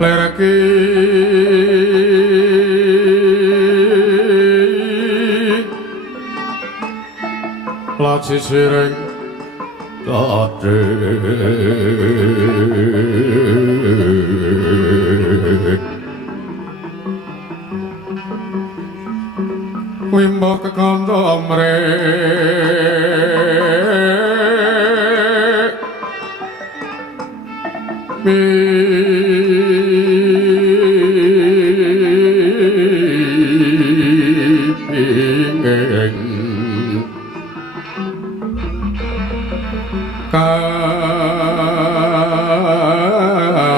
lereki laci sireng tadi wimbo kekondo mrek pingeng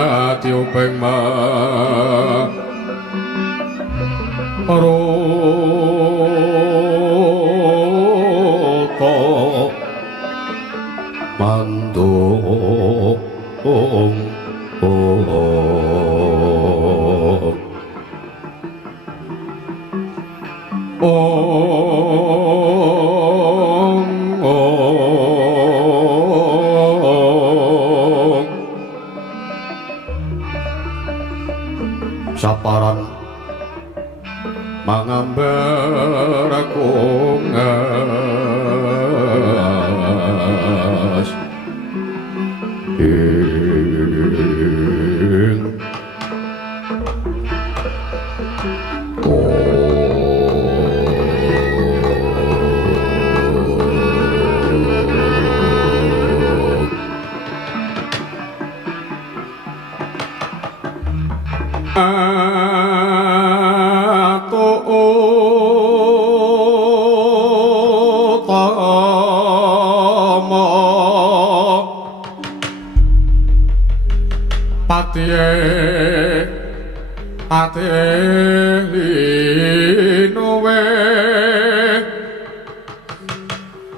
katiupeng ma roto mandung saparan mangambar aku ngas linowe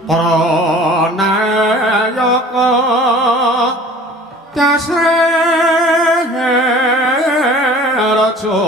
pranayaka jasre raja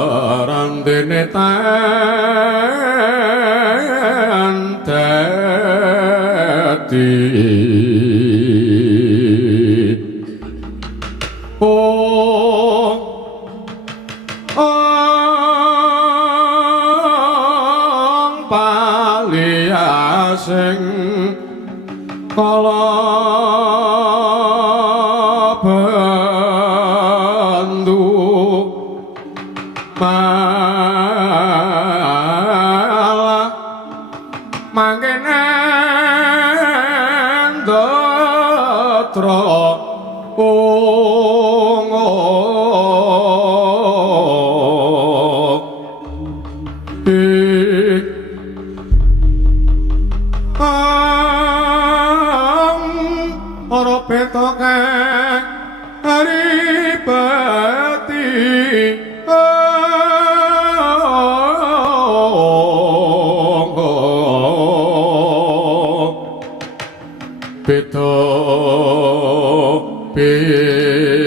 parandene tantati paliasing kala bandu malah mangkene ndatra ora petoke haribati peto peto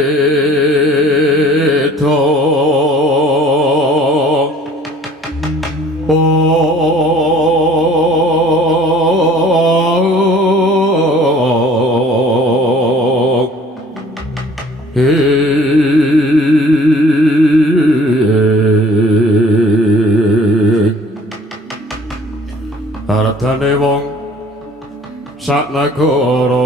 artane wong sak nagara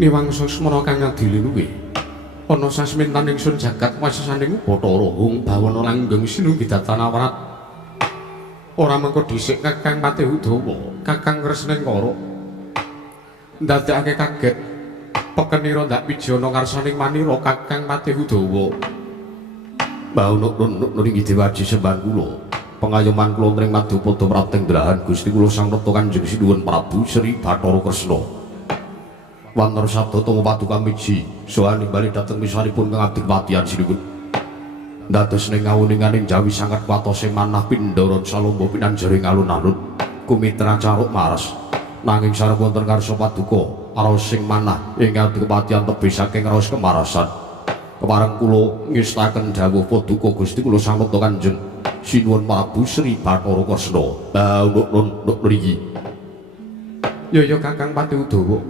niwang susmana kang adili luwe ana sasmintan ingsun jagat wasesaning Bathara Hung Bawana langgeng sinunggi datana warat Ora mengko dhisik Kakang Patih Udawa, Kakang Kresnengkara. Ndadekake kaget pekenira ndak pijana ngarsaning manira Kakang Patih Udawa. Baunuk nuring Dewaji sembah kula. Pengayoman kula tring Madupada Pratenggrahan Gusti kula Sang Rata Kanjeng Sinuwun Prabu Sri Bathara Kresna. Wonten sabda tama paduka miji saha nimbali dhateng misanipun Kang Adipatian Sinuwun. Dados ning ngawuninganing Jawi sanget watosing manah Pindharan Salomba pinanjaring alun-alun kumitra caruk maras. Nanging sareng wonten karsa paduka raos sing manah ingkang dikepatian tebih saking raos kemarasan. Kepareng kula ngestaken dawuh paduka Gusti kula Sang Rata Kanjeng Sinuwun Prabu Sri Bathara Kresna. Nuk mriki. Ya Kakang Patih Udawa.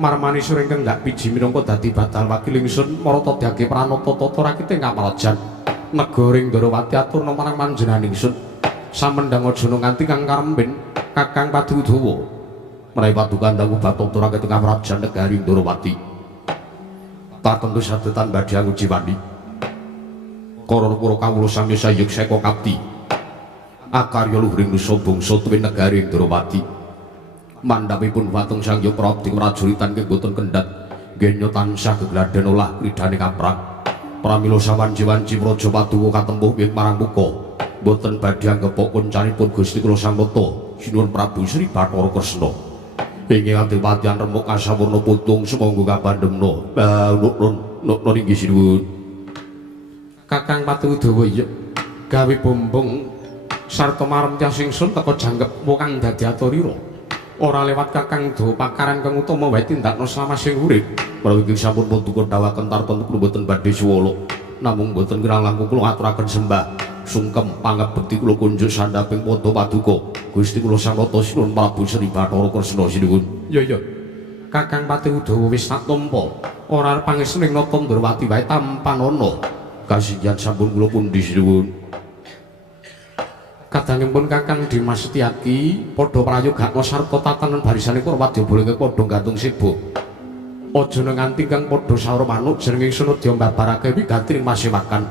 Marmani suring kang ndak piji minangka dadi batal wakil ingsun marata dage pranata tata rakite kamarajan. Negaring Ndarawati aturna marang panjenengan ingsun. Samendhang aja nganti kang karemben Kakang Patih Udawa. Menawi paduka ndang batata rakite kamarajan negari Ndarawati. Tatentu sadetan badhe nguji wani. Para kawula sami sayuk seka kapti. Akarya luhuring nusa bangsa tuwin negari Ndarawati. Mandhapipun Watung Sangya Prabdi prajuritan ing boten kendhat nggenya tansah gegladen olah kridane kaprang. Pramila sawanci-wanci praja paduka katempuh ing marang muka boten badhe anggepok kuncanipun Gusti kula Sang Rata Sinuwun Prabu Sri Bathara Kresna. Ingkang Adipatian remuk kasawurna putung sumangga kapandhemna. Nuk inggih sinuwun. Kakang Patih Udawa iya gawe bombong sarta marem tyas ingsun teka janggep kang dadi aturira. Ora lewat Kakang Dawa pakaran kang utama wae tindakna slamasing urip. Menawi ing sampun paduka dawuhaken tartemtu kula boten badhe suwala. Namung boten kirang langkung kula aturaken sembah sungkem pangabekti kula kunjuk sandhaping pada paduka Gusti kula Sang Rata Sinuwun Prabu Sri Bathara Kresna sinuwun. Ya. Kakang Patih Udawa wis tak tampa. Ora pangestuning nata Ndarawati wae tampanana. Kasinggihan sampun kula pundi sinuwun. Kadangipun Kakang Dimas Setyaki padha prayogakna sarta tatanen barisane Kurawadya bolenge padha gantung sibuk. Aja nganti kang padha saur manuk jeneng ingsun nedya mbabarake wigatring masewakan.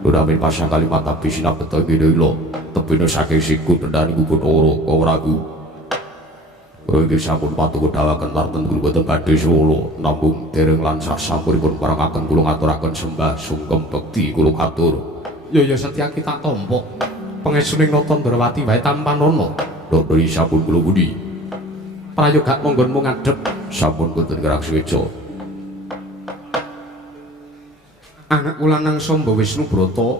Nurami pasang kalimat tapi sinabeta ngene tebene saking siku dendani Bathara Kawragu. Inggih sampun paduka dawuhaken tartemtu boten badhe suwala namung dereng lansah sampuripun parangaken kula ngaturaken sembah sungkem bekti kula katur. Ya Setyaki tak tampa. Pangestuning nata Ndarawati wae tampanana. Dodori sampun kula pundi. Prayogak monggonmu ngadhep sampun boten kirang seweja. Anak kula nang Samba Wisnu Brata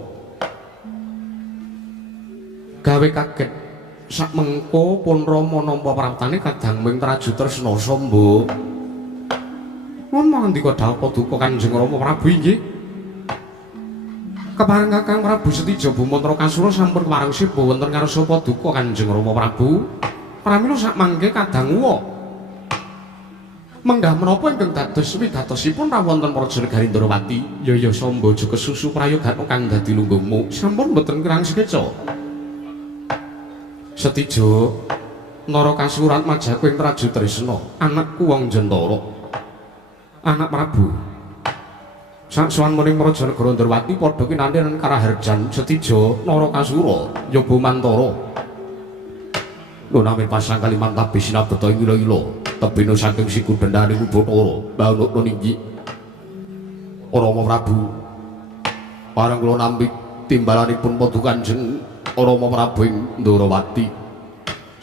gawe kaget sak mengko pun Rama nampa praptane kadang ming traju tresna Samba. Mun mandika dawuh paduka Kanjeng Rama Prabu inggih. Kepareng Kakang Prabu Setija Bumantra Kasura sampun kepareng siba wonten ngarsa paduka Kanjeng Rama Prabu. Pramila sak mangke kadang uwa. Menggah menapa ingkang dados wigatosipun rawonten Praja Negari Ndarawati? Ya Samba aja kesusu prayogakna kang dadi lunggungmu sampun boten kirang sekeca. Setija Nara Kasurat majaku ing Traju Tresna, anakku wong Jentara. Anak Prabu. Saksuwan muning Praja Negara Ndarawati padha kinantenan karaharjan Setija Nara Kasura ya Bumantara. Nunami pasang kaliman tabi sinabeta ing ila-ila tebena saking siku dendane Bathara. Baunuk niki Rama Prabu. Pareng kula nampi timbalanipun paduka Kanjeng Rama Prabu ing Ndarawati.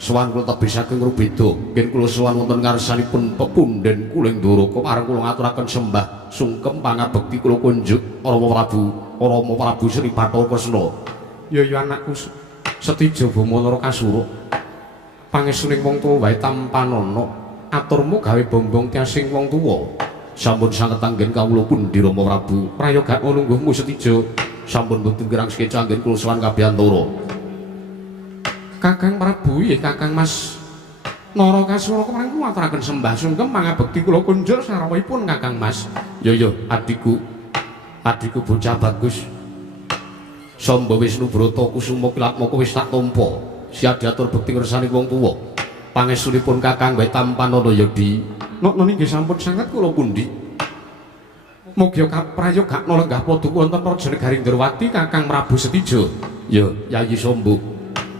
Sowan kula tebih saking Rubeda, nggih kula sowan wonten ngarsanipun pepunden Kuling Ndara. Kepareng kula ngaturaken sembah sungkem pangabekti kula kunjuk Rama Prabu Sri Bathara Kresna. Ya anakku Setija Bumantra Kasura. Pangestuning wong tuwa wae tampanana. Aturmu gawe bombong tiasing wong tuwa. Sampun sanget anggen kawula pundi Rama Prabu. Prayogakna lungguhmu Setija sampun boten kirang sekeca anggen kula sowan kabehantara. Kakang Prabu nggih Kakang Mas Nara Kasura kemarin kula aturaken sembah sungkem pangabekti kula kunjuk sarawuhipun Kakang Mas. Ya adikku bocah bagus. Samba Wisnu Brata Kusuma Kilatmaka wis tak tampa. Siap diatur bekti ngersani wong tuwa. Pangestunipun Kakang wae tampanana ya Di. Nok niki sampun sanget kula pundi. Mugi prayogakna lenggah paduka wonten Praja Negari Ndarawati Kakang Prabu Setija. Ya Yayi Samba.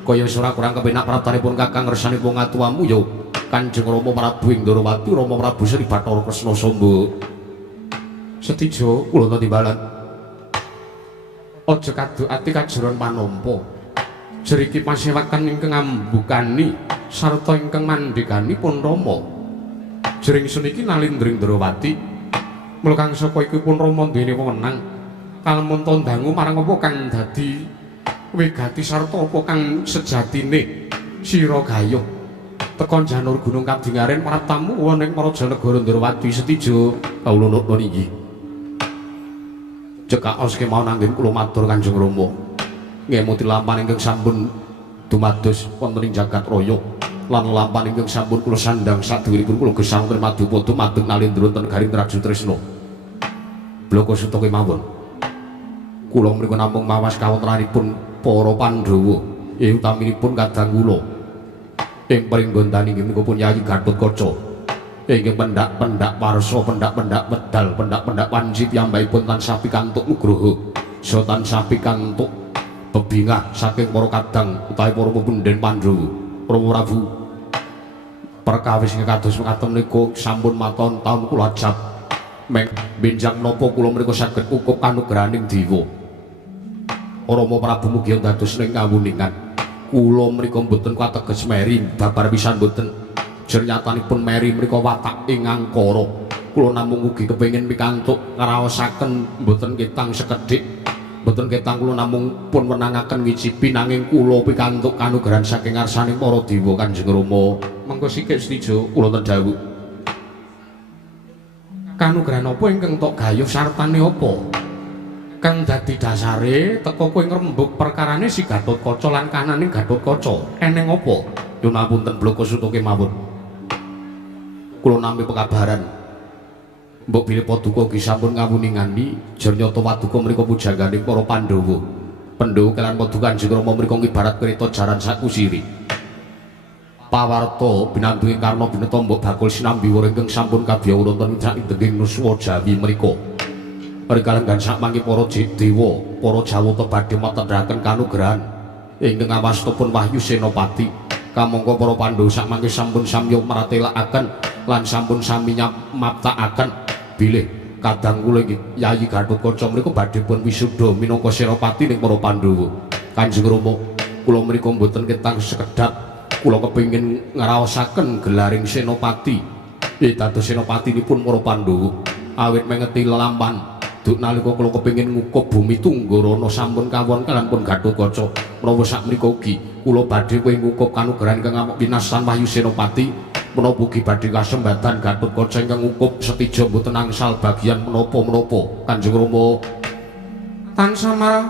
kaya ora kurang kepenak praptanipun kakang ngersanipun ngatuwamu ya Kanjeng Rama Prabu Indrawati Rama Prabu Sri Bathara Kresna Samba. Setijo kula timbalan. Aja kaduk ati kajeron panampa. Jeriki pasewakan ingkang ngambukani sarta ingkang mandekanipun Rama. Jering suniki nalindring Ndrawati. Mula kang saka iku pun Rama duweni wewenang kalamun tondangu marang apa kang dadi wigati sarta apa kang sejatine sira gayuh tekan janur gunung kadingaren maratamu wonten Praja Negara Ndrawati. Setijo kawula nuwun inggih. Cekaos kemawon anggen kula matur Kanjeng Rama. Ngemuti lampan ingkang sampun dumados wonten ing jagat raya lan lampan ingkang sampun kula sandhang sadhuwuripun kula gesang wonten Madupada madeg nalindra wonten Garing Traju Tresna. Bloko suta kemawon. Kula mriku namung mawas kawontenanipun para Pandhawa, utaminipun kadang kula. Ing paring gondani inggih menika pun Yayi Gatotkaca. Inggih pendak-pendak warsa, pendak-pendak medal, pendak-pendak wanci piyambakipun tansah pikantuk nugraha, saha tansah pikantuk bebingah saking para kadang utawi para pepundhen Pandhawa. Rama Prabu perkawis ingkang kados mekaten menika sampun maton taun kula ajab. Meng benjang napa kula menika saged ukup kanugrahaning dewa. Rama Prabu mugi dados ning kawuningan. Kula menika mboten kateges meri babar pisan mboten. Jernyatanipun meri menika watak ing angkara. Kula namung ugi kepengin pikantuk ngraosaken mboten ketang sekedhik. Mboten ketang kula namung pun menangaken ngicipi nanging kula pikantuk kanugrahan saking ngarsaning para dewa Kanjeng Rama. Mengko sikik Setijo kula tendhawuh. Kanugrahan apa ingkang tok gayuh sartane apa? Kang dadi dasare teka kowe ngrembug perkarane si Gatotkaca lan kananing Gatotkaca. Eneng apa? Nyuwun apunten Bloko Suta kemawon. Kula nampi pekabaran. Mbok bilih Paduka ugi sampun ngawuningani Jernata Paduka menika pujangganing para Pandhawa. Pandhawa kelan Paduka Kanjeng Rama menika ngibarat kereta jaran sakusiri. Pawarta binantu Karna Bineta mbok bakul sinambi ingkang sampun kabiyawu wonten ing Nuswa Jawi menika. Rikalan sakmangke para dewa, para Jawata badhe matendhaken kanugrahan ingkang awastapun Wahyu Senopati. Kamangka para Pandhawa sakmangke sampun samya maratelakaken lan sampun sami maptakaken bilih kadang kula iki Yayi Gatotkaca menika badhe pun wisuda minangka Senopati ning para Pandhawa. Kanjeng Rama, kula menika mboten ketang sekedhap kula kepengin ngraosaken gelaring Senopati. Dados Senopatinipun para Pandhawa awit mengeti lelampan duk nalika kula kepengin ngukup bumi Tunggarana sampun kawon kaliyan pun Gatotkaca. Menawa sakmenika ugi kula badhe kowe ngukup kanugrahan ingkang winasan Wahyu Senopati. Menapa ugi badhe kasembatan Gatotkaca ingkang ngukup Setijo mboten angsal bagian menapa-menapa. Kanjeng Rama tansah marang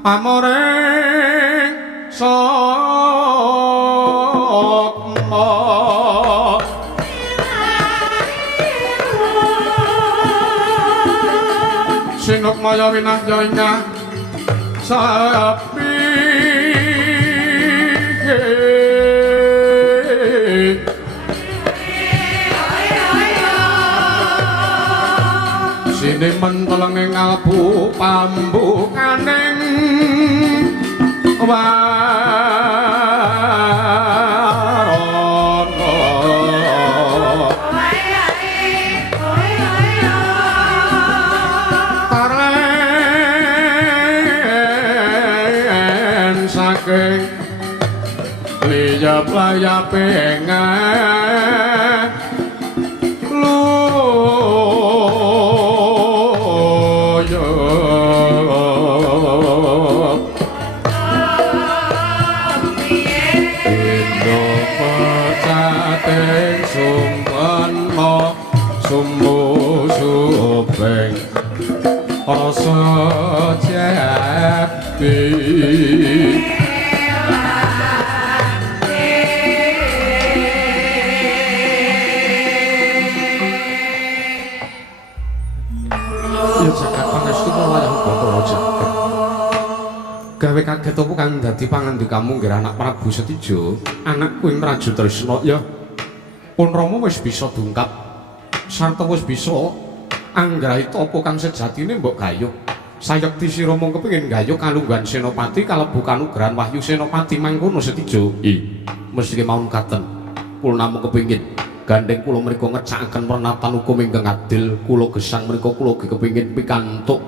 pamoring Sinuk maya winahya ingkang sapi sine menteleng ing kalbu pambukaning layap-layape luyo indo pecating sumpen mo sumbu supeng rasa jati gawe kaget apa kang dadi pangandikamu nggih anak Prabu Setijo, anakku ing Traju Tresna ya. Pun Rama wis bisa dungkap sarta wis bisa anggrahita apa kang sejatine mbok gayuh. sayekti sira mung kepengin gayuh kalungguhan Senopati kalebu kanugrahan Wahyu Senopati mangkono Setijo. Mestine mawon katen. Kula namung kepengin gandeng kula mriku ngecakaken pernatan hukum ingkang adil. Kula gesang mriku kula kepengin pikantuk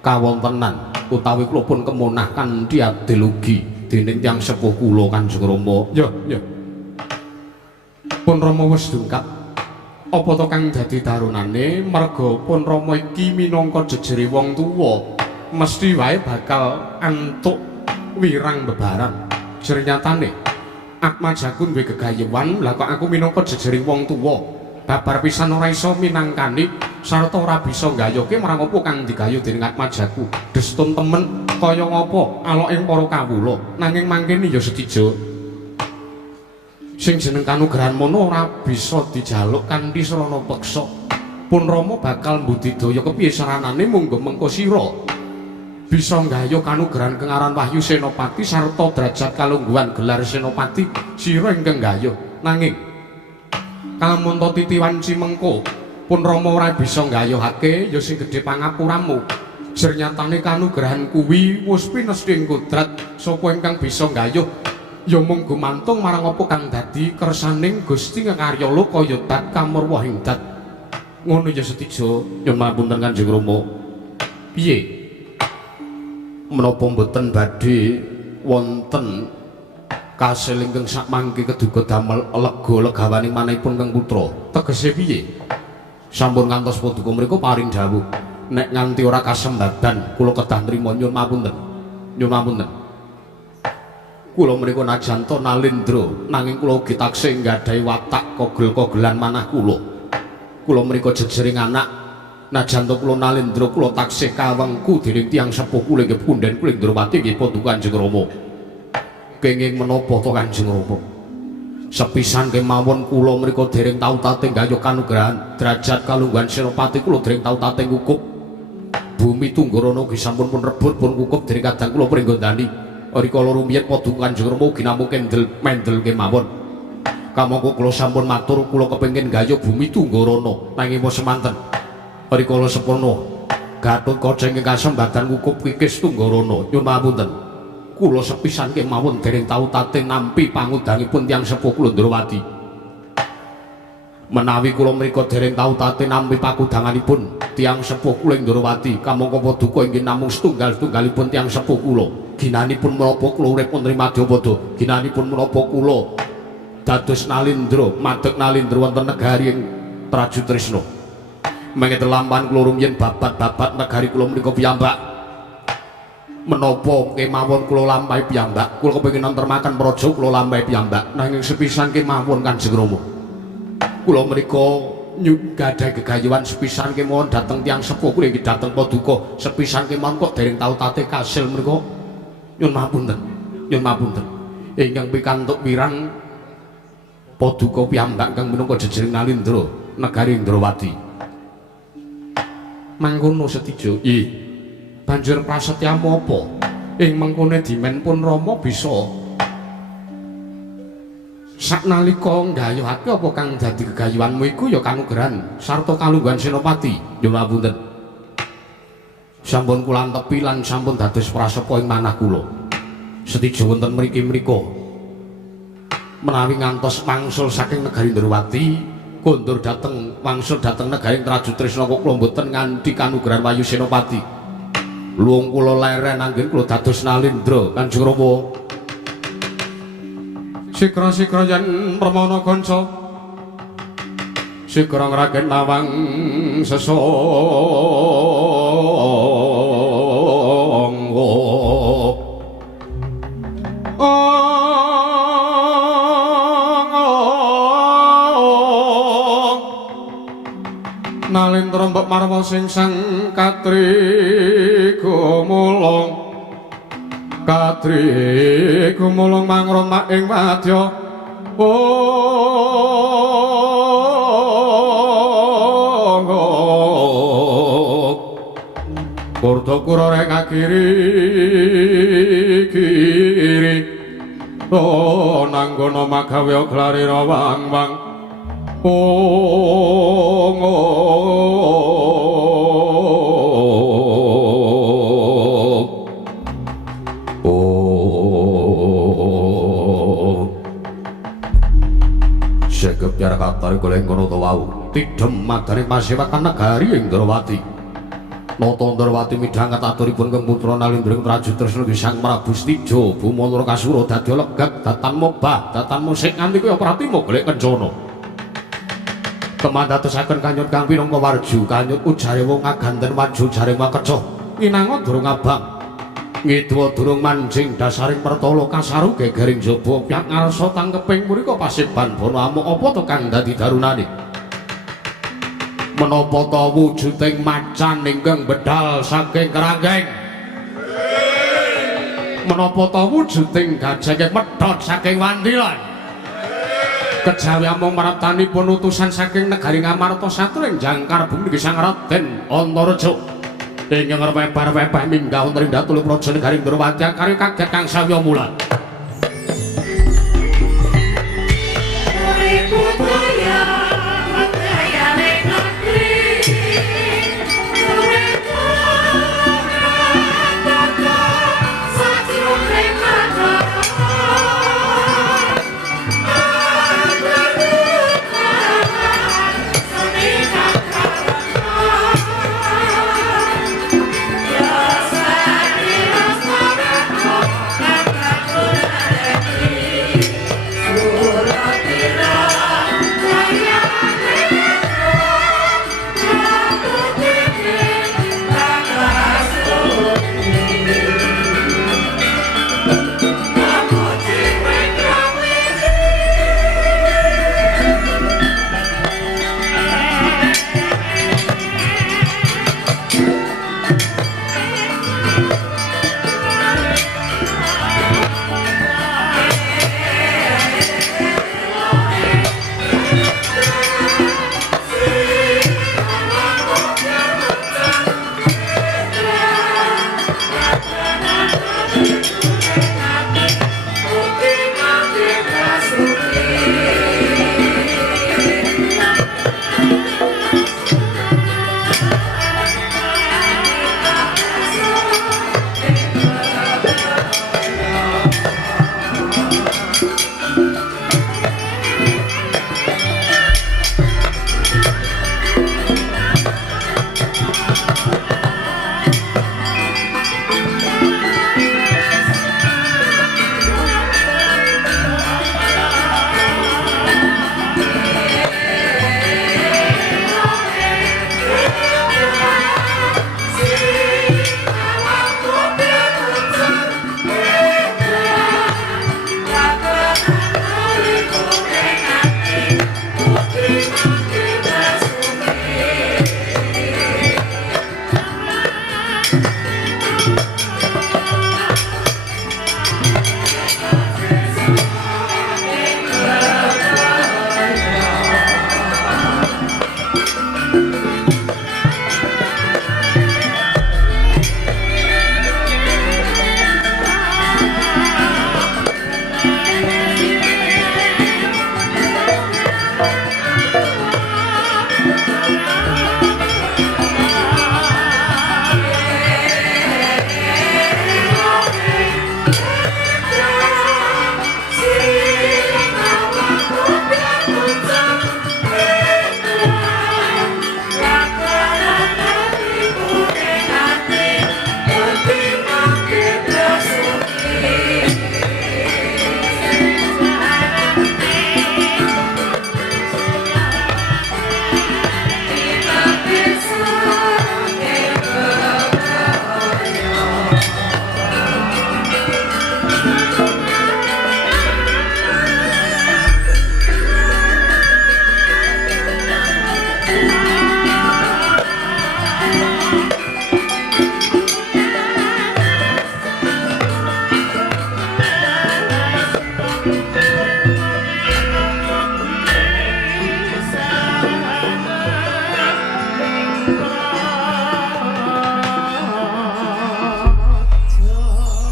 kawontenan utawi kula pun kemonah kanthi adil ugi dening tiyang sepuh kula Kanjeng Rama. Ya. Pun Rama wis dungkap. Apa to kang dadi darunane merga pun Rama iki minangka jejere wong tuwa mesti wae bakal antuk wirang bebaran. Jernyatane Atmajaku duwe gegayuhan, lah kok aku minangka jejere wong tuwa babar pisan ora iso minangkani sarta ora bisa nggayuhke marang apa kang digayuh dening Atmajaku. Destun temen kaya ngapa aloking para kawula nanging mangkene ya Setijo. Sing jeneng kanugrahan mono ora bisa dijaluk kanthi srana peksa. Pun Rama bakal mbudidaya kepiye saranane munggo mengko sira bisa nggayuh kanugrahan kengaran Wahyu Senopati sarta derajat kalungguhan gelar Senopati sira ingkang nggayuh. Nanging kalamun titiwan cimengko pun Rama ora bisa nggayuhake ya sing gedhe pangapuramu. Jernyatane kanugrahan kuwi wis pinesti ing kodrat sapa ingkang bisa nggayuh ya mung gumantung marang apa kang dadi kersaning Gusti Ngaryala kaya dat kamurwahing dat. Ngono ya Setijo. Nyuwun pangapunten Kanjeng Rama. Piye? Menapa mboten badhe wonten kasil ingkang sakmangke keduga damel lega legawaning manahipun Kang Putra? Tegese piye? Sampun ngantos paduka mriku paring dawuh nek nganti ora kasembadan kula kedah nrimo. Nyuwun pangapunten. Nyuwun pangapunten. Kula mriku najanta Nalendra nanging kula ugi taksih nggadahi watak kogel-kogelan manah kula. Kula mriku jejering anak najanta kula Nalendra kula taksih kawengku dening tiyang sepuh kula inggih Punden kula Indrawati nggih paduka Kanjeng Rama. Kenging menapa to Kanjeng Rama? Sepisan kemawon kula mriku dereng tau tate nggayuh kanugrahan derajat kalungguhan Senopati kula dereng tau tate ngukup. Bumi Tunggarana ugi sampun pun rebut pun ngukup dening kadang kula pringgondani. Rikala rumiyin paduka Kanjeng Rama ugi namung mendel kemawon. Kamangka kula sampun matur kula kepengin nggayuh Bumi Tunggarana nanging wis semanten. Rikala sepono Gatotkaca ingkang kasembadan ngukup kikis Tunggarana. Nyuwun pangapunten. Kula sepisan kemawon dereng tau tate nampi pangudangipun tiyang sepuh kula Ndrawati. Menawi kula mriku dereng tau tate nampi pakudanganipun tiyang sepuh kula Ndrawati, kamangka paduka inggih namung setunggal-tunggalipun tiyang sepuh kula. Ginanipun menapa kula urip wonten Madyapada, ginanipun menapa kula dados Nalendra, madeg Nalendra wonten negari ing Trajutrisna. Mangke lampahan kula rumiyin babat-babat negari kula menika piyambak. Menapa kemawon kula lampahi piyambak, kula kepengin nentremaken praja kula lampahi piyambak. Nanging sepisan kemawon Kanjeng Rama. Kula menika nyugadahi gegayuhan sepisan kemawon dhateng tiyang sepuh kula inggih dhateng paduka. Sepisan kemawon kok dereng tau tate kasil menika. Nyuwun mapunten, nyuwun mapunten. Ingkang pikantuk wirang paduka piyambak kang minangka jejering Nalendra negari Indrawati. Mangkono Setijo. Banjur prasetyamu apa? Ing mengkone dimen pun Rama bisa saknalika nggayuhake apa kang dadi gegayuhanmu iku ya kanugrahan sarta kalungguhan Senopati. Nyuwun mapunten. Sampun kula tepi lan sampun dados prasepa ing manah kula. Setijo wonten mriki-mrika menawi ngantos wangsul saking negari Ndrawati kondur wangsul dhateng negari Trajutrisna kok kula mboten nganti kanugrahan Wahyu Senopati. Luwung kula leren anggen kula dados Nalendra Kanjeng Rama. Sikra-sikra yen Pramana kanca sikra ngragen nawang sesangga Nalendra mbok marwa sing sang katri gumulung mangroma ing madya Kurta kurare kiri nanggana magawe glari rawang-wang karo goleng kono to wau tidhem madane pasewakan negari ing Ndrawati. Nata Ndrawati midhanget aturipun kang putra Nalindring Traju Tresna Sang Prabu Stijo Bumanura Kasura dadi legak datan mobah datan musik nganti kaya pratima golek kencana. Kemandadosaken kanyut kang pinangka warju kanyut ujare wong ngaganten waju jare makeca inangon durung abang. Ngidwa durung manjing dasaring pertala kasaru gegering jaba pyak ngarsa tangkeping mrika pasiban bono amuk apa to kang dadi darunane. Menapa ta wujuding macan ingkang bedal saking keranggeng? Menapa ta wujuding gajah ingkang medhot saking wandilan? Kejawi amung maraptanipun utusan saking negari Ngamarta satring jangkar bumi Sang Raden Antareja. Ingkang repeh-repeh minggah wonten ing Datul Praja negari Ndrawati kari kaget kang sawiya mulat.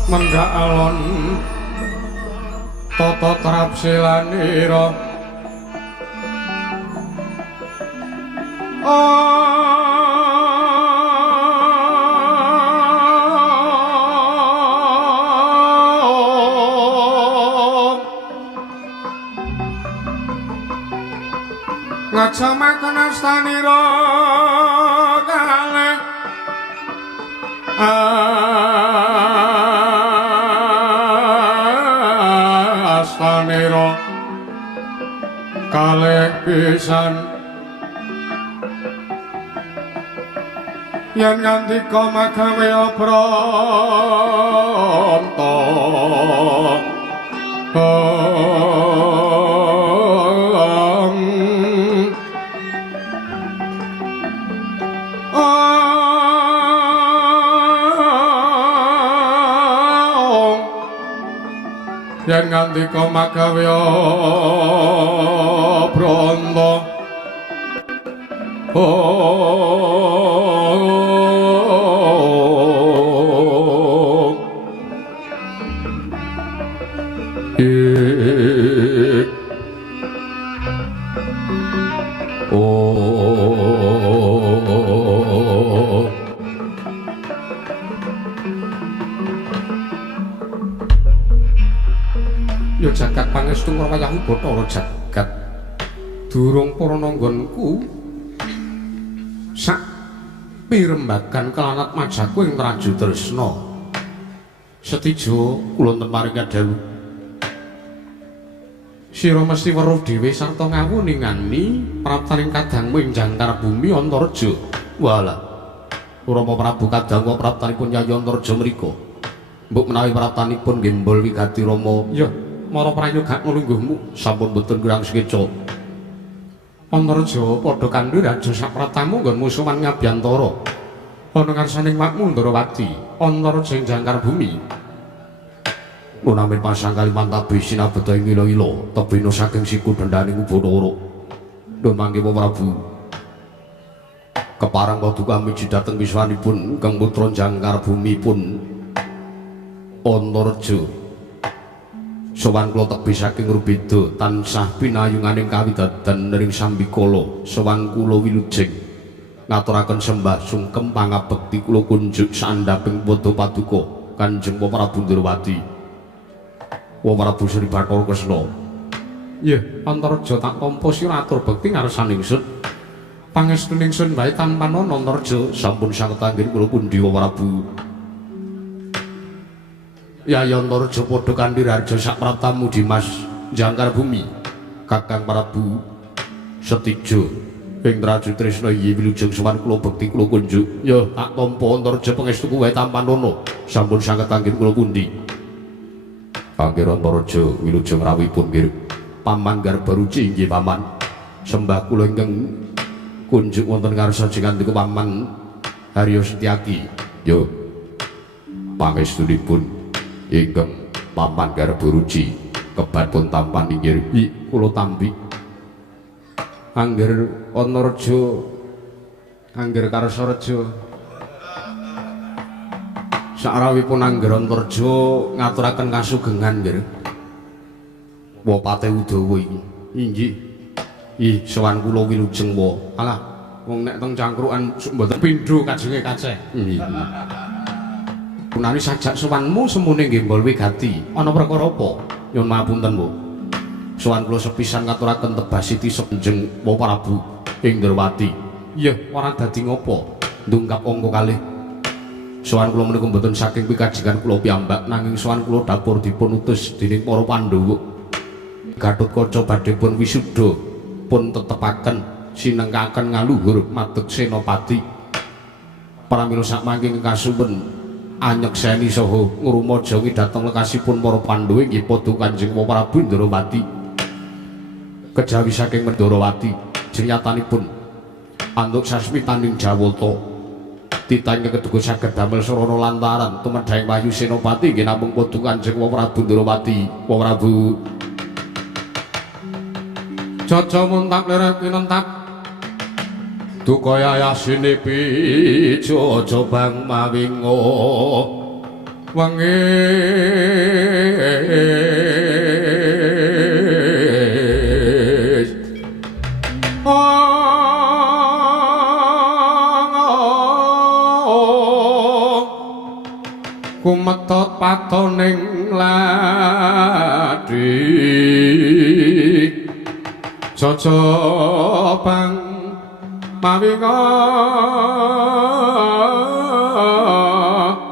Menggak alon tata trap silanira aja makan astanira kalih astanira kalih pisan yen ngandika magawe pranta yen ngandika magawe pranta ya jagat pangestu ngrawayahku Bathara jagat durung para nanggonku sak pirembagan kelanat majaku ing Traju Tresna setijo kula paring kadhawuh sira mesti weruh dhewe sarta ngawu ningani praptaning kadangmu ing jangkar bumi Antareja. Walah Rama Prabu kadang kok praptanipun Yayi Antareja mriku mbok menawi praptanipun gembol wigati Rama ya mara prayoga nglungguhmu sampun boten kurang sekeca Antareja padha kandhu raja sapratamu nggon musuhan ngabiyantara ana ngarsaning makmu Ndarawati Antareja ing jangkar bumi Munamin pasang kaliman tabi sinabeta ing ilo-ilo tebino saking siku dendaning Bathara Nuwun mangke Prabu keparang paduka miji dhateng wiswanipun Kang Putra jangkar bumi pun Antareja sowan kula tebih saking Rubeda tansah pinayunganing kawidadan ring Sambikala sowan kula wilujeng ngaturaken sembah sungkem pangabekti kula kunjuk sandhaping pada paduka Kanjeng Prabu Ndarawati Prabu Sri Bathara Kresna. Nggih, Antareja tak tampa sira atur bekti ngarsaning ingsun. Pangestu ningsun wae tampana Antareja sampun sanget anggen kula pundi Prabu. Yayi Antareja padha kanthi raja sapratamu Dimas jangkar bumi. Kakang Prabu Setijo ing Traju Tresna iki wilujeng sowan kula bekti kula kunjuk. Ya, tak tampa Antareja pangestuku wae tampana sampun sanget anggen kula pundi. Panggir Antareja wilujeng rawuhipun nggih Paman Garbaruci inggih Paman sembah kula ingkang kunjuk wonten ngarsa jengandika Paman Harya Setyaki yo pangestunipun ingkang Paman Garbaruci kebat pun tampan inggih kula tampi Angger Antareja Angger Karsareja sakrawipun Angger Antareja ngaturaken kasugengan nggih. Wapate Udawa iki. Inggih. Ih, sowan kula wilujeng wa. Alah, wong nek teng cangkrukan mboten pindho kajenge kaceh. Nggih. Punani sajak sowanmu semune nggih mbol wigati. Ana perkara apa? Nyuwun mapunten, Bu. Sowan kula sepisan ngaturaken tebasiti Kanjeng Prabu ing Ndrawati. Iya, ora dadi ngopo. Ndungkap angka kalih sowan kula menika mboten saking pikajikan kula piyambak nanging sowan kula dapur dipun utus dening para Pandhawa Gatotkaca badhe pun wisuda pun tetepaken sinengkaken ngaluhur madeg senopati pramila sakmangke kasuwen anyekseni saha ngrumaja dhateng lekasipun para Pandhawa inggih padha Kanjeng Prabu Ndarawati kejawi saking Ndarawati jenyatanipun anduk sasmitaning Jawata titah ingkang keduga saged damel sarana lantaran tumedhaing Wahyu Senopati nggih namung padha Kanjeng Prabu Ndarawati. Prabu Jaja muntak lerek pinentap dukaya yasine pijaja bang mawinga wengi kumetot patoning ladi Jaja bang mawinga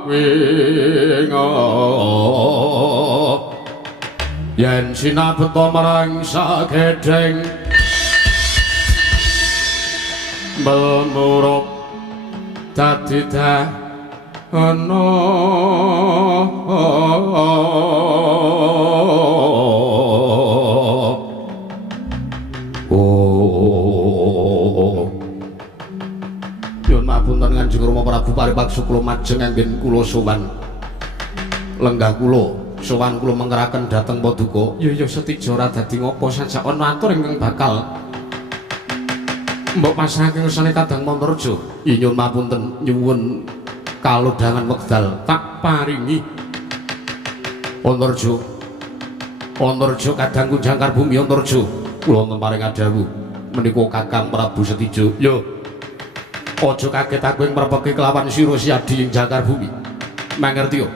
winga yen sinabeta marang sagedheng melmuruk dadi ana nyuwun mapunten Kanjeng Rama Prabu paripaksa kula majeng anggen kula sowan lenggah kula sowan kula mengkeraken dhateng Paduka ya setija ora dadi ngapa sajak ana atur ingkang bakal mbok pasrahake ngersane Kadang Mantarja nyuwun mapunten nyuwun kalodhangan wekdal tak paringi Antarja Antarja kadangku jangkar bumi Antarja kula wonten paring adawu menika Kakang Prabu Setija ya aja kaget aku ing mrepeke kelawan sira Siadi ing jangkar bumi mangerti yo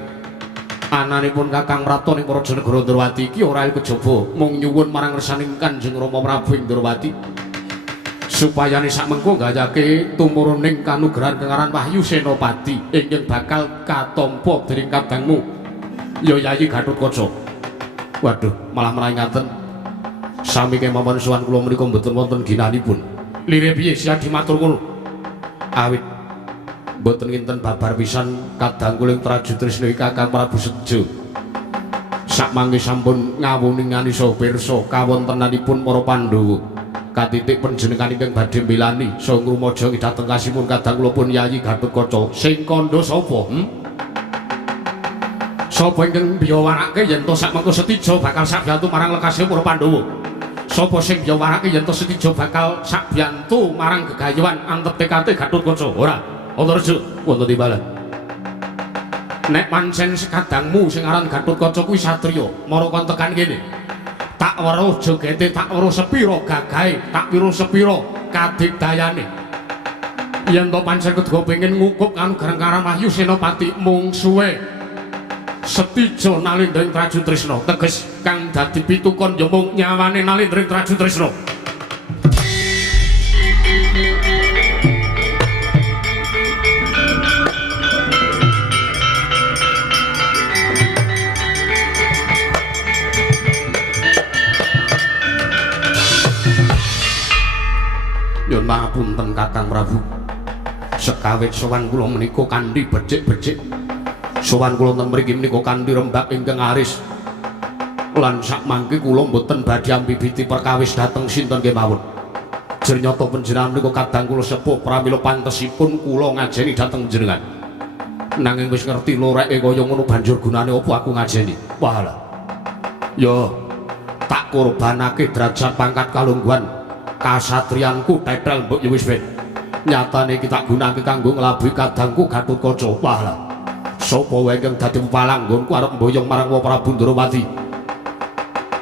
ananipun Kakang Pratoning Prajanegara Ndrawati iki ora kejaba mung nyuwun marang ngersaning Kanjeng Rama Prabu ing Ndrawati supayane sakmengko gayake tumuruning kanugrahan Kengaran Wahyu Senopati ingkang bakal katampa dening kadangmu ya Yayi Gatotkaca. Waduh, malah menawi ngaten. Sami kemawon sowan kula menika mboten wonten ginanipun. Lire piye Siadi matur kula. Awit mboten kinten babar pisan kadang kula Traju Trisna Kakang Prabu Setija. Sakmangke sampun ngawuningani saha pirsa kawontenanipun para Pandhawa. Katitik panjenengan ingkang badhe mbelani saha ngrumaja dhateng kasimun kadang kula pun Yayi Gatotkaca. Sing kandha sapa? Sapa ingkang biyawarake yen to sakmengko Setija bakal sakbiyantu marang lekasih para Pandhawa? Sapa sing biyawarake yen to Setija bakal sakbiyantu marang gegayuhan antep tekate Gatotkaca? Ora, Antarja wonten timbalan. Nek pancen sekadangmu sing aran Gatotkaca kuwi satriya, mara kon tekan kene. Tak weruh jogete, tak weruh sepira gagahe, tak weruh sepira kadigdayane. Yen to pancen kedua pengin ngukup kanugrahan Wahyu Senopati mung suwe Setija nalindring Traju Trisna teges kang dadi pitukon ya mung nyawane nalindring Traju Trisna. Nyuwun pangapunten Kakang Prabu. Sekawit sowan kula menika kanthi becik-becik. Sowan kula wonten mriki menika kanthi rembak ingkang aris. Lan sakmangke kula mboten badhe ambibiti perkawis dhateng sinten kemawon. Jernyoto panjenengan menika kadang kula sepuh pramila pantesipun kula ngajeni dhateng panjenengan. Nanging wis ngerti loreke kaya ngono banjur gunane apa aku ngajeni? Walah. Ya tak korbanake derajat pangkat kalungguhan kasatriyanku tetel mbok ya wis wis. Nyatane iki tak gunake kanggo nglabuhi kadangku Gatotkaca. Walah. Sapa wae ingkang dadi palanggonku arep mboyong marang Prabu Ndrawati.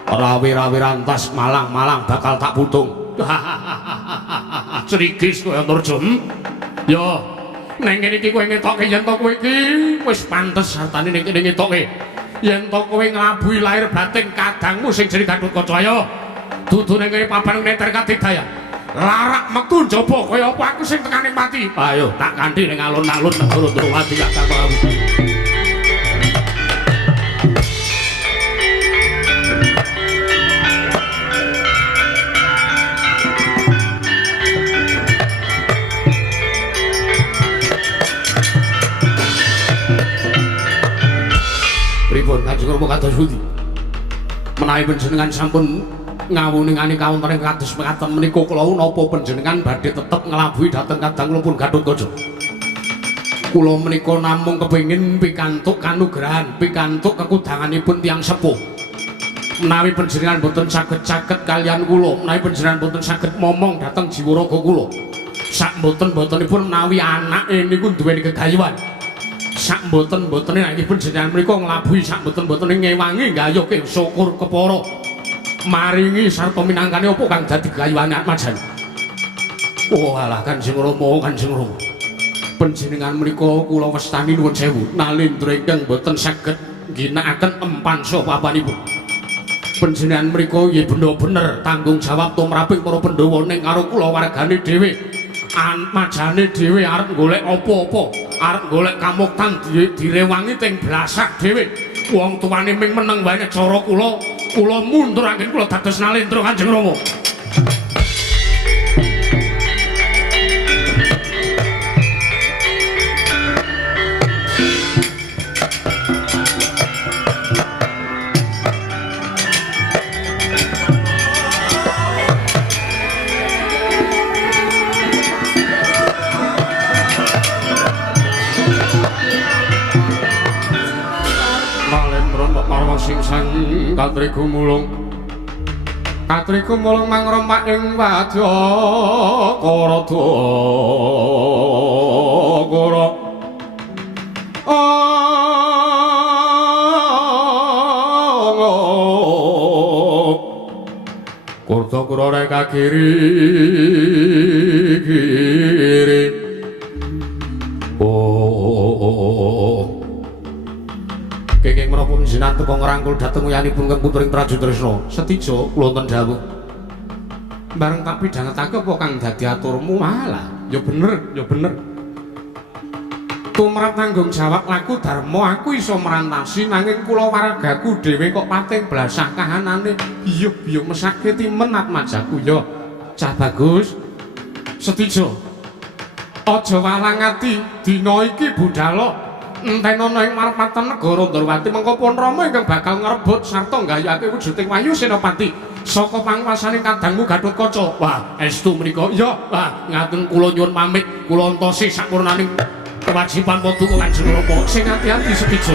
Rawe-rawe rantas malang-malang bakal tak putung. Crigis kowe Antarja. Ya, ning kene iki kowe ngetokke yen to kowe iki wis pantes sartane ning kene ngetokke. Yen to kowe nglabuhi lahir batin kadangmu sing jeneng Gatotkaca ayo. Dudu ning kene papan neter kadigdayan. Larak metu njaba kaya apa aku sing tekaning mati. Ayo tak kanthi ning alun-alun negara Ndrawati Kakang Prabu. Pripun Kanjeng Rama kados pundi? Menawi panjenengan sampun ngawuningani kawontening kados mekaten menika kula napa panjenengan badhe tetep nglabuhi dhateng kadang kula pun Gatotkaca. Kula menika namung kepengin pikantuk kanugrahan, pikantuk kekudanganipun tiyang sepuh. Menawi panjenengan boten saged-saged kaliyan kula, menawi panjenengan boten saged momong dhateng jiwa raga kula. Sak boten-botenipun menawi anake niku duweni gegayuhan. Sak boten-botene nek panjenengan menika nglabuhi sak boten-botene ngewangi nggayuhke syukur kepara. Maringi sarta minangkane apa kang dadi gayuhane Atmajan. Walah Kanjeng Rama, Kanjeng Rama. Panjenengan menika kula wastani nuwun sewu, nalindra ingkang boten saged ginakaken empan saha papanipun. Panjenengan mriku nggih bener-bener tanggung jawab tumraping para Pandhawa ning karo kula wargane dhewe. Majane dhewe arep golek apa-apa, arep golek kamuktan direwangi teng blasak dhewe. Wong tuwane ming meneng wae cara kula mundur anggen kula dados nalendra Kanjeng Rama. Sing sang katriku mulung mangrempak ing wadya Karadagara Karadagara rek kagiri Kenging menapa panjenengan teka ngrangkul dhateng uyanipun Kang Putring Praja Tresna. Setija kula wonten dawuh. Bareng tak pidhangetake apa kang dadi aturmu malah. Ya bener, ya bener. Tumrap tanggung jawab laku dharma aku iso merantasi nanging kula wargaku dhewe kok pating blasah kahanane biyuh-biyuh mesake timen atmajaku ya. Cah bagus. Setija. Aja walang ati dina iki budhal entenono ing marmatan negara Ndrawati mengko pun Rama ingkang bakal ngrebut sarta nggayake wujuding Wayu Senopati saka panguwasaning kadangmu Gatotkaca. Wah, estu menika ya. Wah, ngaten kula nyuwun pamit, kula entosi sampurnaning kewajiban paduka Kanjeng Rama. Sing ati-ati sepija.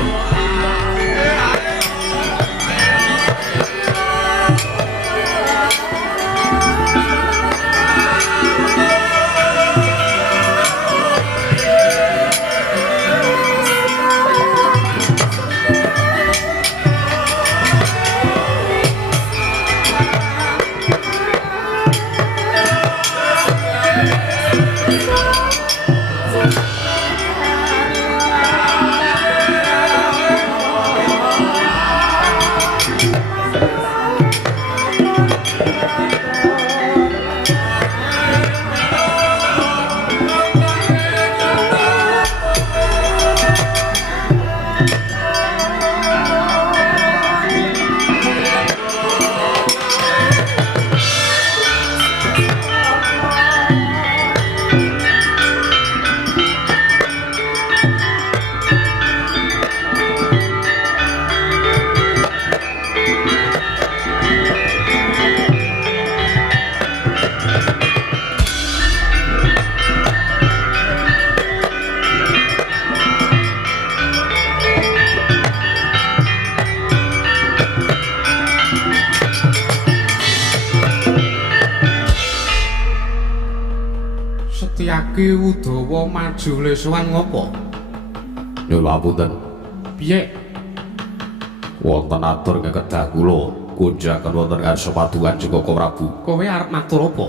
Setyaki Udawa maju le sowan ngopo? Nyuwun pamunten. Piye? Wonten atur ing kedah kula kunjaken wonten ngarsa padukan Joko Prabu. Kowe arep matur apa?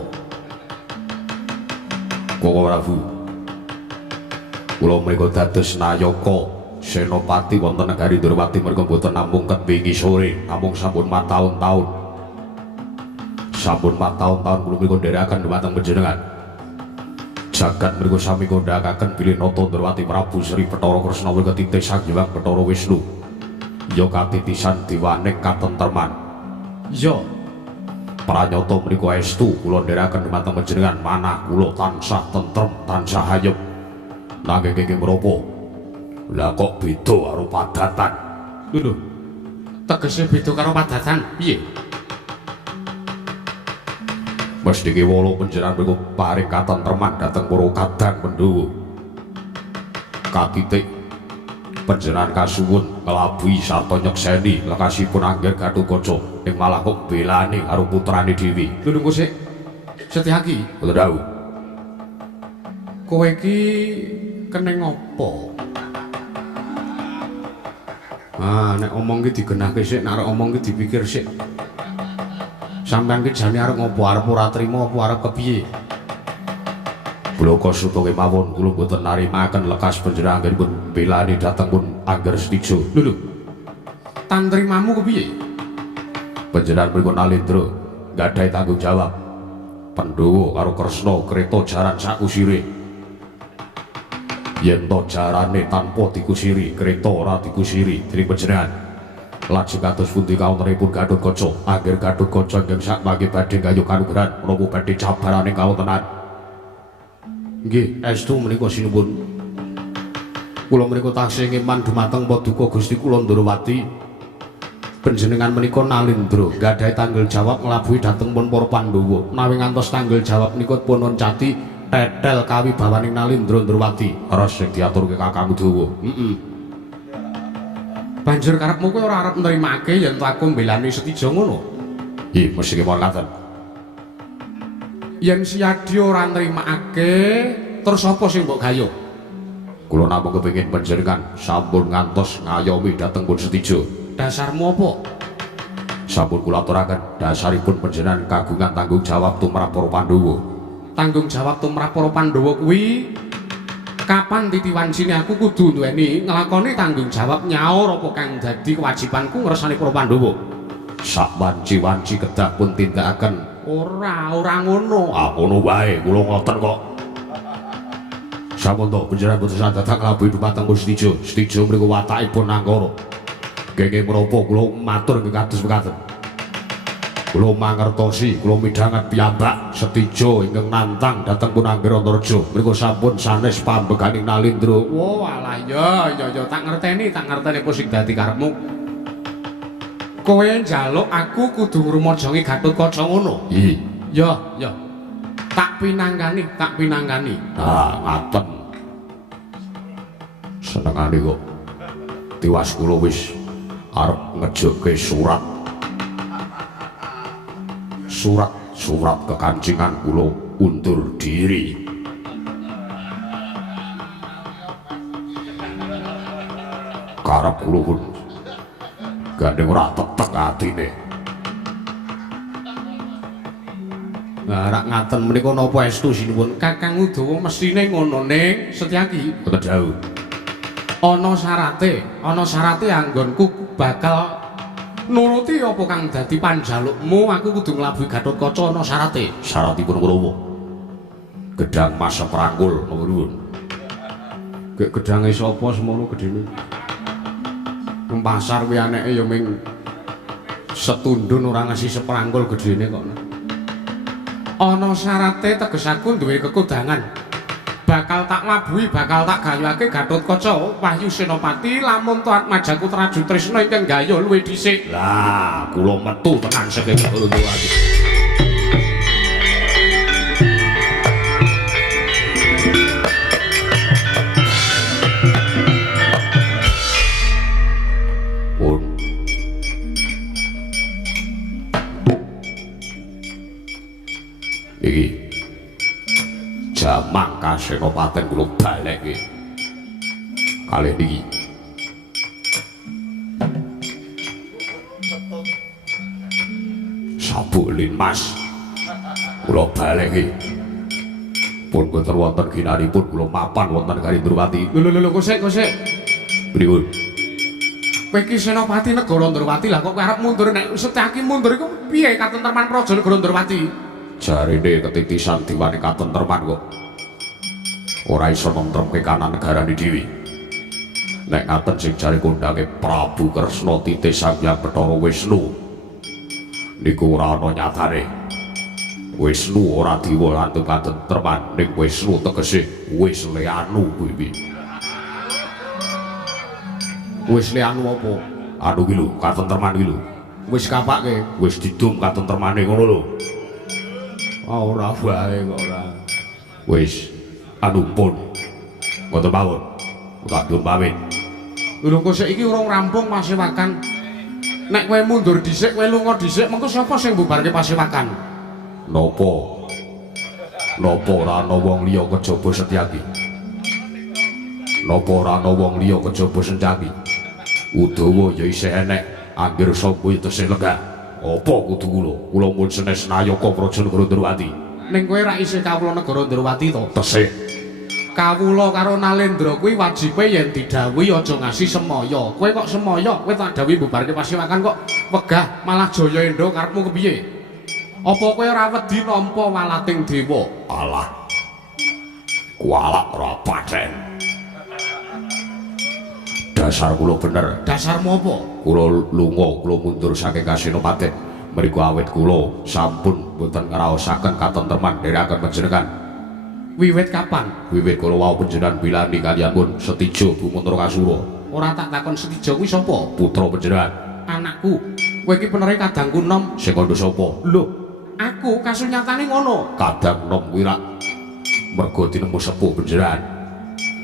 Koko Prabu. Kula mriku dados nayaka Senopati wonten negari Ndrawati merga boten namung kepingi sore, namung sampun 4 taun-taun. Sampun 4 taun-taun kula mriku nderekaken dhumateng panjenengan. Jagat mriku sami kondhakaken bilih nata Ndrawati Prabu Sri Bathara Kresna mriku titih Sang Hyang Bathara Wisnu. Ya katitisan diwaning katentreman. Ya, pranyata mriku estu kula nderekaken dhumateng panjenengan manah kula tansah tentrem, tansah ayem. Nanging kenging menapa? Lah kok beda karo padatan? lho. Tegese beda karo padatan. Piye? Mesti ki wala panjenengan mriku paring katentreman dhateng para kadang Pandhawa. Katitik panjenengan kasuwun nglabuhi sarta nyekseni lekasipun Angger Gatotkaca ing malah kok belani karo putrane dhewe. Lho nunggu sik. Setyaki, Mboten dawuh. kowe iki keneng apa? Nek omong ki digenahke sik, nek arep omong ki dipikir sik. Sampeyan ki jane arep ngopo? Arep ora trima apa arep kepiye? Bloko suto kemawon kula boten narimaken lekas panjenengan anggenipun belani dhateng pun Angger Setijo. Lho. Tantrimamu kepiye? Panjenengan mriku Nalendra gadhahi tanggung jawab Pandhawa karo Kresna kreta jaran sakusire. Yen to jarane tanpa dikusiri, kreta ora dikusiri dening panjenengan. Lajeng kados pundi kawontenipun Gatotkaca? Angger Gatotkaca ingkang sakmangke badhe gayuh kanugrahan menapa badhe cabaraning kawontenan. Nggih, estu menika sinuwun. Kula menika taksih ngeman dumateng Paduka Gusti kula Ndrawati. Panjenengan menika Nalendra gadhahi tanggung jawab nglabuhi dhateng pun para Pandhawa. Nawi ngantos tanggung jawab menika pun cati tetel kawibawaning Nalendra Ndrawati. Ora sing diaturke Kakang Udawa. Banjur karepmu kowe ora arep nrimake yen aku mbelani Setija ngono? Nggih, mesti kemawon ngaten. Yen Siyadi ora nrimake, terus apa sing mbok gayuh? Kula namung kepengin panjenengan sampun ngantos ngayomi dhateng pun Setija. Dasarmu apa? Sampun kula aturaken dasaripun panjenengan kagungan tanggung jawab tumrap para Pandhawa. Tanggung jawab tumrap para Pandhawa kuwi kapan titiwancine aku kudu duweni nglakoni tanggung jawab nyaur apa kang dadi kewajibanku ngresani para Pandhawa. Sak wanci-wanci kedah pun tindakaken. Ora ngono. Ah ngono wae, kula ngoten kok. Sampun to panjenengan putusan datang nglabuhi dumateng Setija. Setija mriku watakipun Anggara. Kenging menapa kula matur ing kados mekaten. Kula mangertosi, kula midhanget piyambak Setija ingkang nantang dhateng pun Anggerantarja. Mriku sampun sanes pambeganing Nalendra. Oh alah ya tak ngerteni apa sing dadi karepmu. Kowe njaluk aku kudu ngrumajangi Gatotkaca ngono. Iya. Tak pinanggani. Ah, ngaten. Senengane kok. Tiwas kula wis arep ngejokke surat kekancingan kula undur diri. Karep kula pun gandeng ora tetek atine. Lah rak ngaten menika napa estu sinuwun Kakang Udawa mestine ngono ning Setyaki. Mboten jauh. Ana syarate anggonku bakal nuruti apa kang dadi panjalukmu. Aku kudu nglabuhi Gatotkaca ana syarate. Syaratipun kula gedang mas seprangkul nuwun. Gek gedange sapa semono gedene? Nang pasar kuwi aneke ya ming setundun ora ngasih seprangkul gedene kok. Ana syarate teges aku duwe kekudangan. Bakal tak labuhi, bakal tak gayuhake Gatotkaca Wahyu Senopati lamun taat majaku Traju Trisna ingkang gayuh luwih dhisik. Lah, kula metu tenan saking Ndrawati. Pun. Iki Jamang Kasenopaten kula balekke kalih niki. Sabuk Linmas kula balekke. Pun boten wonten ginanipun kula mapan wonten kali Ndrawati. Lho kosek. Pripun? Kowe iki Senopati negara Ndrawati lah kok arep mundur nek Setyaki mundur iku piye katentreman praja negara Ndrawati? Jarine ketitisan diwane katentreman kok ora iso nentremke kanan negarane dhewe. Nek ngaten sing jare kondange Prabu Kresna Titih Sang-Hyang Bathara Wisnu niku ora ana nyatane. Wisnu ora diwelantu katentreman ning Wisnu tegese wis leanu kuwi. Wis leanu apa? Anu ki lho, katentreman ki lho. Wis kapake, wis didum katentremane ngono lho. Ora wae kok ora. Wis anu pun. Mboten mawon. Tak nyuwun pamit. Lho kok saiki urung rampung pasewakan. Nek kowe mundur dhisik, kowe lunga dhisik, mengko sapa sing mbubarke pasewakan? Napa ora ana wong liya kejaba Setyaki? Napa ora ana wong liya kejaba Setyaki? Udawa ya isih enek, anggere sapa tesih lenggah. Apa kudu kula mun senes nayaka praja negara Ndrawati. Ning kowe ra isih kawula negara Ndrawati to? Tesih. Kawula karo Nalendra kuwi wajibe yen didhawuhi aja ngasih semaya. Kowe kok semaya, kowe tak dawuhi bubarke Pasewakan kok wegah malah Jaya Endra karepmu kepiye? Apa kowe ora wedi nampa walating dewa? Alah. Kualat ora paten. Dasar kula bener. Dasarmu apa? Kula lunga, kula mundur saking Kasenopaten. Mriku awit kula sampun boten ngraosaken katentreman dherekaken panjenengan. Wiwit kapan? Wiwit kula wau panjenengan bilani kaliyan pun Setijo Bumantara Kasura. Ora tak takon Setijo kuwi sapa? Putra panjenengan. Anakku. Kowe iki penere kadangku nom. Sing kandha sapa? Lho, aku kasunyatane ngono. Kadang nom kuwi rak mergo tinemu sepuh panjenengan.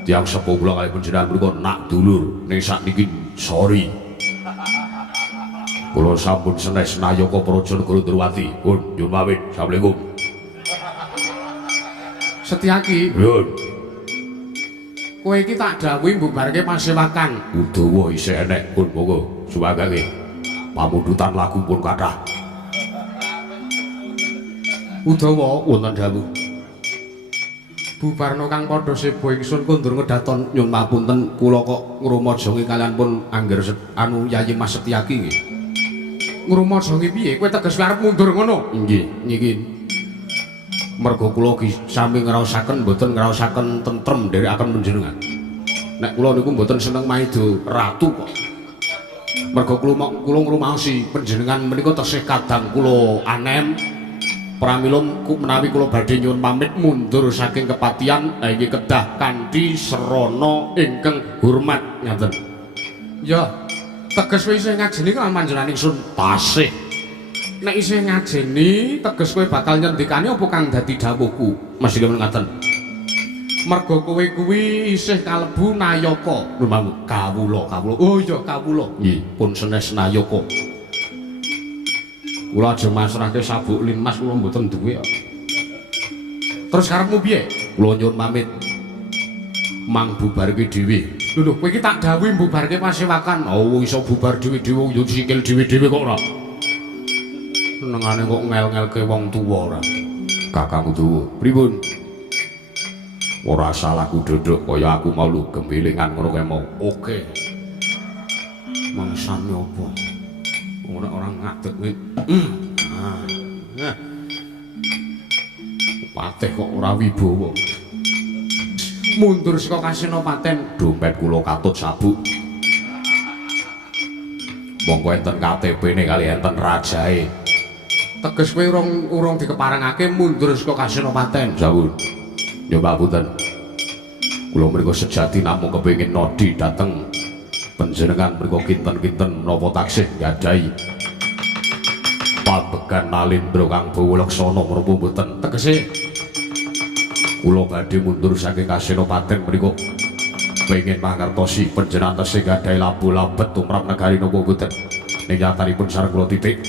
Tiang sepuh kula kali panjenengan mriku nak dulur ning sakniki sori. Kula sampun senes Nayaka Praja Negara Durwati. Pun nyuwun pamit. Assalamualaikum. Setyaki. Yun. Kowe iki tak dawuhi mbubarke Pasewakan. Udawa isih enek pun monggo suwagake. Pamundutan lagu pun kathah. Udawa wonten dawuh. Bubarno kang padha sebo ingsun kondur ngedaton nyun mapunten kula kok ngrumajangi kalian pun angger anu Yayi Mas Setyaki nggih. Ngrumajangi piye? Kowe teges arep mundur ngono? Nggih, niki. Mergo kula ki sami ngraosaken mboten ngraosaken tentrem dherekaken panjenengan. Nek kula niku mboten seneng maido ratu kok. Mergo kula ngrumaosi panjenengan menika tesih kadang kula anem. Pramila menawi kula badhe nyuwun pamit mundur saking kepatihan inggih kedah kanthi serana ingkang hormat ngaten. Ya, teges kowe isih ngajeni kan panjenengan ingsun tasih. Nek isih ngajeni teges kowe bakal nyendikane apa kang dadi dawuhku. Mas iki ngaten. Mergo kowe kuwi isih kalebu Nayaka. Kawula. Oh iya kawula. Nggih, pun senes Nayaka. Kula aja masrahke sabuk linmas kula mboten duwe kok. Terus karepmu piye? kula nyuwun pamit. Mang bubarke dhewe. Lho kowe iki tak dawuhi bubarke Pasewakan. Oh, iso bubar dhewe-dhewe yo sikil dhewe-dhewe kok ora. Senengane kok ngel-ngelke wong tuwa ora. Kakang Udawa, pripun? Ora salah ku dodok kaya aku mau lu gembelingan ngono kae mau. Oke. Mangsane apa? Ora orang ngadeg kuwi. Patih kok ora wibawa. Mundur saka Kasenopaten, Dompet kula katut sabuk. Monggo enten KTP-ne kali enten rajae. teges kowe urung dikeparengake mundur saka Kasenopaten. Sampun. Nyoba punten. Kula mriku sejati namung kepengin nodi dateng panjenengan mriku kinten-kinten napa taksih nggadahi pambegan Nalendra kang bawalaksana menapa mboten. Tegese Kula badhe mundur saking Kasenopaten mriku pengin mangertosi panjenengan tesih nggadahi labu-labet tumrap negari napa mboten. Ning nyatanipun sareng kula titik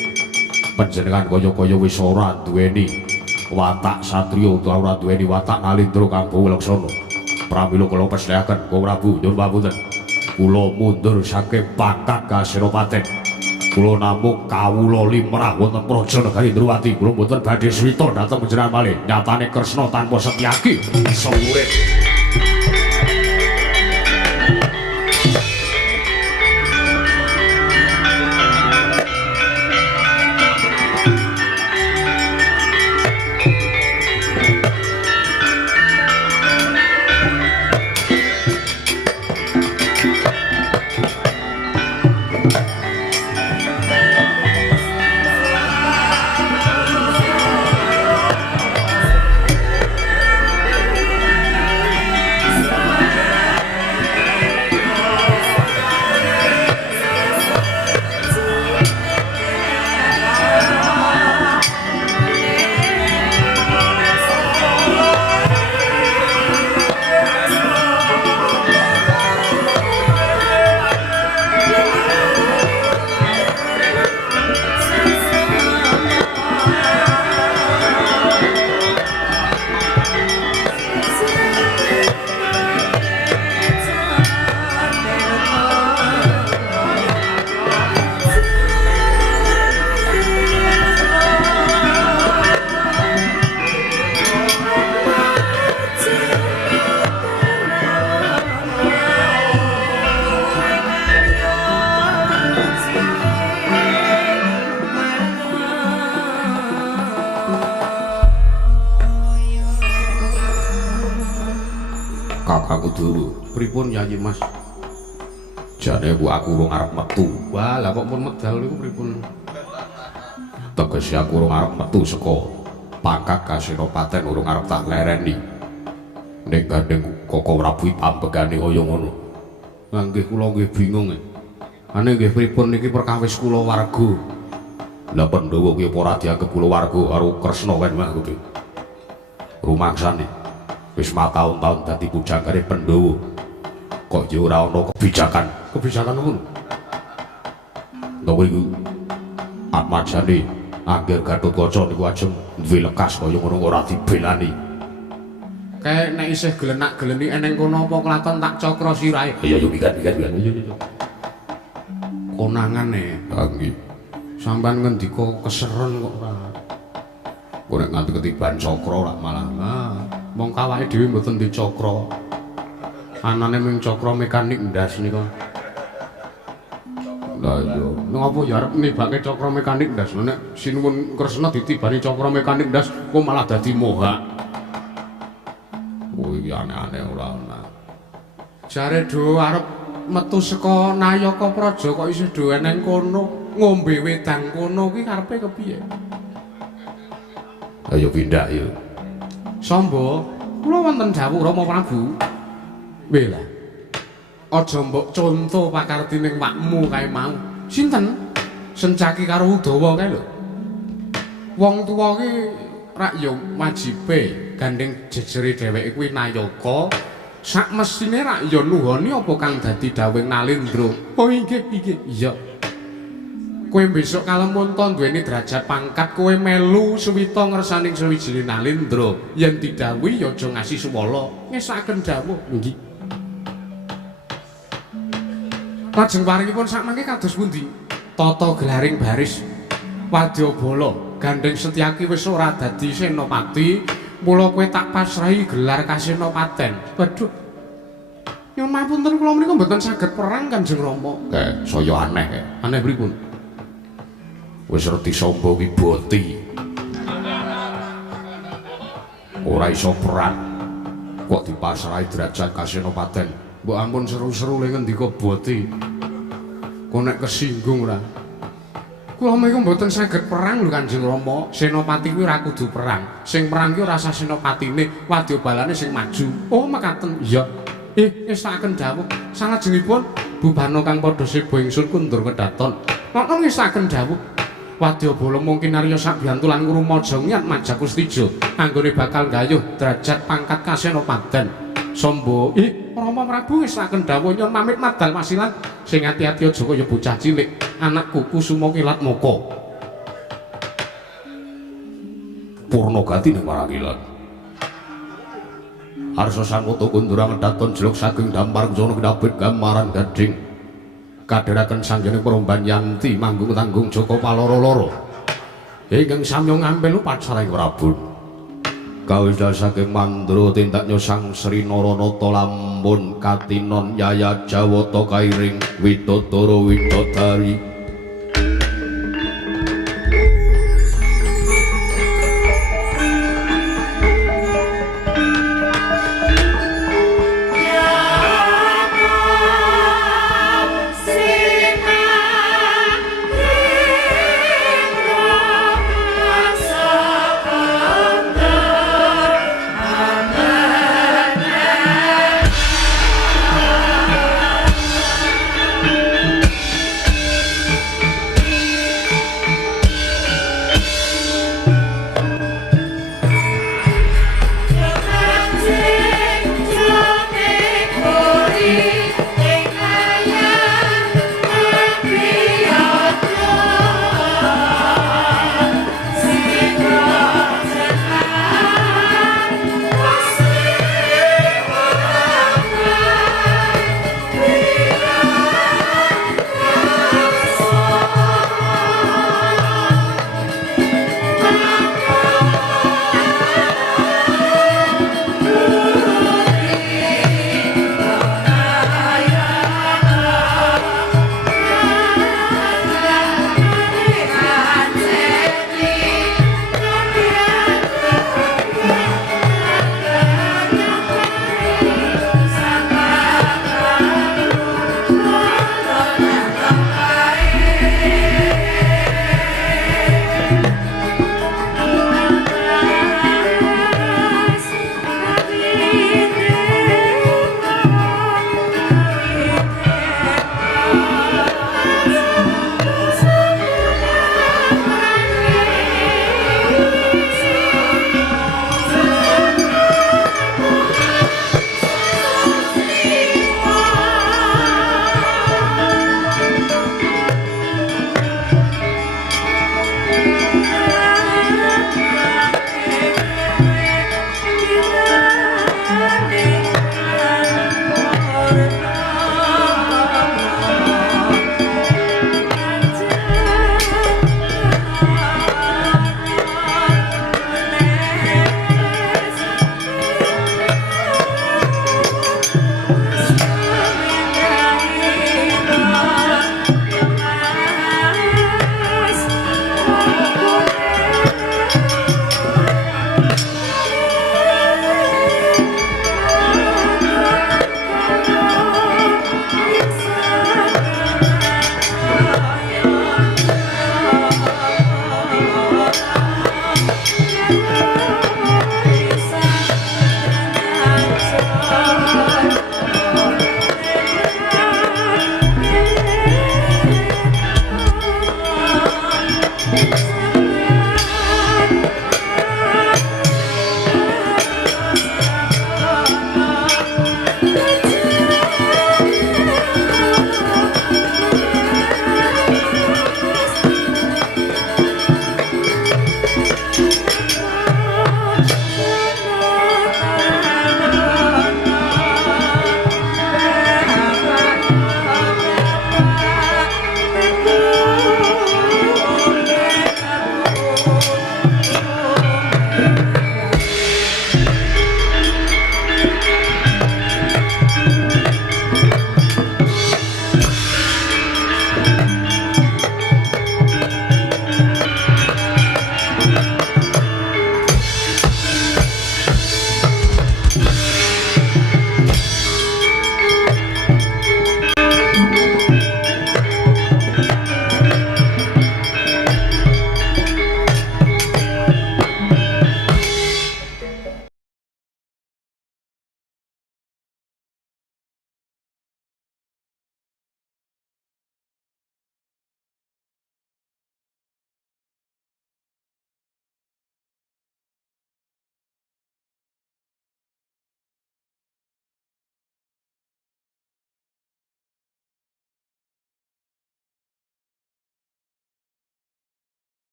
panjenengan kaya-kaya wis ora duweni watak satriya utawa ora duweni watak Nalendra kang bawalaksana. Pramila kula pesthekaken Kang Prabu nyuwun pamunten. Kula mundur saking pangkat Kasenopaten. Kula namung kawula limrah wonten Praja Negari Durwati. Kula mboten badhe swita dhateng panjenengan malih. Nyatane Kresna tanpa Setyaki isa urip. Prakudawa. Pripun Yayi Mas? Jane aku urung arep metu. Wah, lah kok pun medal niku pripun? Tegese aku urung arep metu saka pangkat Kasenopaten urung arep tak lereni. Ning gandeng Koko Prabu pambegane kaya ngono. Lah nggih kula nggih bingung. Ane nggih pripun niki perkawis kula warga. Lah Pandhawa kuwi apa ora dianggep kulawarga karo Kresna kan Mas kuwi. Rumangsane wis mataun-taun dadi pujangane Pandhawa. Kok ya ora ana kebijakan Kebijakan ngono. Lha iku atmajane Angger Gatotkaca niku ajeng duwe lekas kaya ngono ora dibelani. Kayak nek isih gelenak-geleni eneng kono apa klaton tak cokro sirahe. Ya yo pikan. Konangane. Ha nggih. Sampeyan ngendika keseren kok ora. Kok nek nganti ketiban cakra lah malah. Lah, mong kawake dhewe mboten di cakra. Anane mung cakra mekanik ndas nika. Lah iya. Ngopo ya arep nibake cakra mekanik ndas. Nek sinuwun Kresna ditibani cakra mekanik ndas kok malah dadi moha. Oh iki aneh-aneh ora ana. Jare do arep metu saka Nayaka Praja kok isih do eneng kono, ngombe wedang kono kuwi karepe kepiye? Ayo pindah yo. Samba, kula wonten dawuh Rama Prabu. Wela. Aja mbok conto pakartining wakmu kae mau. Sinten? Sencaki karo Udawa kae lho. Wong tuwa ki rak ya wajibe gandeng jejere dheweke kuwi Nayaka. Sak mesine rak ya nuhoni apa kang dadi dawuh Nalendra. Oh inggih, iya. Kowe besok kalemun to duweni derajat pangkat kowe melu suwita ngersaning sawijining Nalendra. Yen didhawuhi ya aja ngasih suwala. Ngesaken dawuh. Nggih. Lajeng paringipun sakmangke kados pundi? Tata gelaring baris Wadyabala gandeng Setyaki wis ora dadi senopati, mula kowe tak pasrahi gelar Kasenopaten. Waduh. Nyuwun mapunten kula menika mboten saged perang Kanjeng Rama. Saya aneh. Aneh pripun? Wis reti sapa ki boti. Ora iso perang. Kok dipasrahi derajat Kasenopaten. Mbok ampun seru-seru le ngendika boti. Kok nek kesinggung ora. Kula menika mboten saged perang lho Kanjeng Rama. Senopati kuwi ora kudu perang. Sing perang ki ora sah senopatine, wadyabalane sing maju. Oh, mekaten. Iya. Ngestaken dawuh. Salajengipun bubana kang padha seba ingsun kundur kedaton. Nonton ngestaken dawuh. Wadyabala mungkin arya sak biyantulan ngrumaja nyat Majakustija anggone bakal gayuh derajat pangkat Kasenopaten. Samba, Rama Prabu ngestaken dawuh nyon pamit madal masilan. Sing ati-ati aja kaya bocah cilik, anakku Kusuma Kilat Moko. Purnagati ning Parangilan. Arsa Sangkata Kundura ngedaton jeluk saking dampar kusana kinabit gamaran gading. Kadheraken sanjane peromban yanti manggung tanggung Jaka paloro-loro. Ingkang samya ngampil pacaring Prabu. Kawis saking mandra tindak nyosang Sri Naranata lampun katinon Yaya Jawata kairing Widodara Widodari